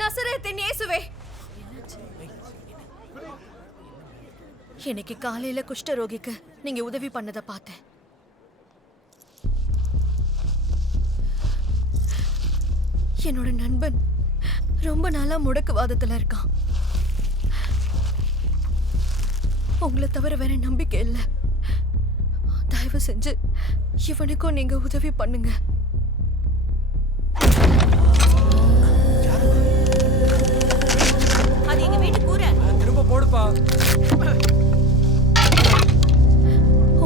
நசரேத்தின் இயேசுவே, இன்னைக்கு காலையில குஷ்டரோகிக்கு நீங்க உதவி பண்ணத பார்த்தேன். என்னோட நண்பன் ரொம்ப நாளா முடக்குவாதத்துல இருக்கான். உங்களை தவிர வேற நம்பிக்கை இல்லை. தயவு செஞ்சு இவனுக்கும் நீங்க உதவி பண்ணுங்க. அது எங்க வீட்டு கூரை. திரும்ப போடுப்பா.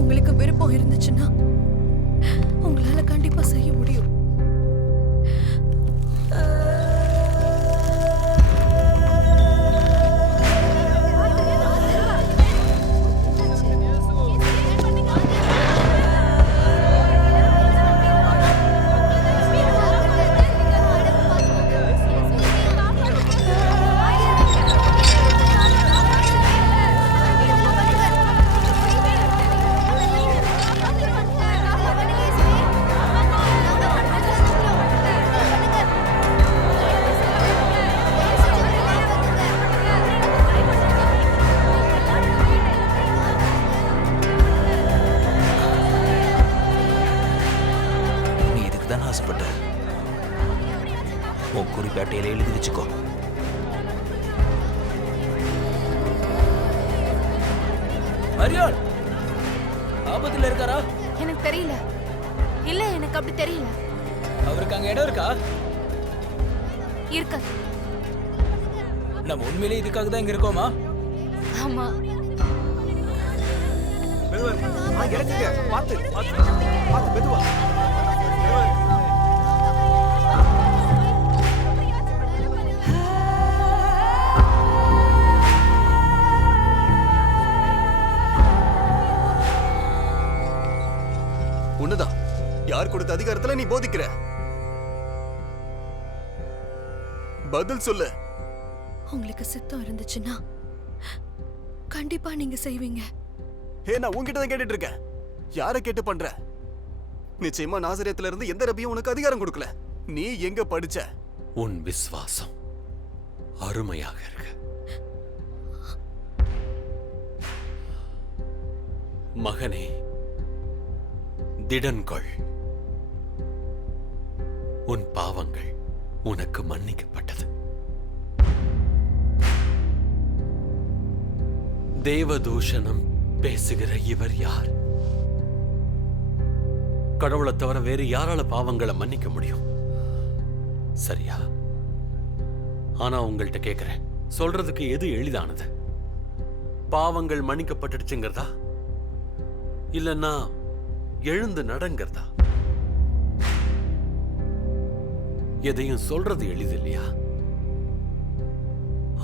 உங்களுக்கு விருப்பம் இருந்துச்சுன்னா உங்களால கண்டிப்பா செய்ய முடியும். உன் குறிப்பேட்டையில எழுதி வச்சுக்கோ. மரியாள் ஆபத்துல இருக்காரா? எனக்கு தெரியல. இல்ல, எனக்கு அப்படி தெரியல. அவருக்கு அங்க இடம் இருக்கா? இருக்க. நம்ம உண்மையிலே இதுக்காக தான் இங்க இருக்கோமா? ஆமா. பார்த்து மெதுவா. உன்னதான் யார் கொடுத்த அதிகாரத்துல நீ போதிக்கிற? பதில் சொல்லு. உங்களுக்கு சித்தம் இருந்துச்சுன்னா கண்டிப்பா நீங்க செய்வீங்க. நான் உன்கிட்ட தான் கேட்டுட்டு இருக்கேன். யாரை கேட்டு பண்ற? நிச்சயமா நாசரேத்துல இருந்து எந்த ரபியும் உனக்கு அதிகாரம் கொடுக்கல. நீ எங்க படிச்ச? உன் விசுவாசம் அருமையாக இருக்கு. மகனே, திடன்கொள். உன் பாவங்கள் உனக்கு மன்னிக்கப்பட்டது. தேவதூஷணம் பேசுகிற இவர் யார்? கடவுளை தவிர வேறு யாரால பாவங்களை மன்னிக்க முடியும்? சரியா? ஆனா உங்கள்கிட்ட கேட்கிறேன், சொல்றதுக்கு எது எளிதானது? பாவங்கள் மன்னிக்கப்பட்டுடுச்சுங்கிறதா, இல்லைன்னா எழுந்து நடங்கிறதா? எதையும் சொல்றது எளிது இல்லையா?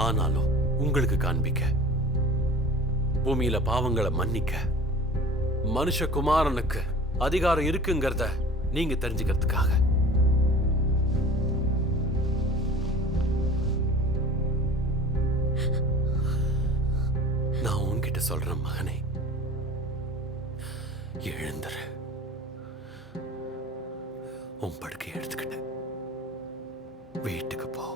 ஆனாலும் உங்களுக்கு காண்பிக்க, பூமியில பாவங்களை மன்னிக்க மனுஷகுமாரனுக்கு அதிகாரம் இருக்குங்கிறத நீங்க தெரிஞ்சுக்கிறதுக்காக. நான் உன்கிட்ட சொல்றேன் மகனே, எழுந்துரு. உன் படுக்கையை எடுத்துக்கிட்டு வீட்டுக்கு போ.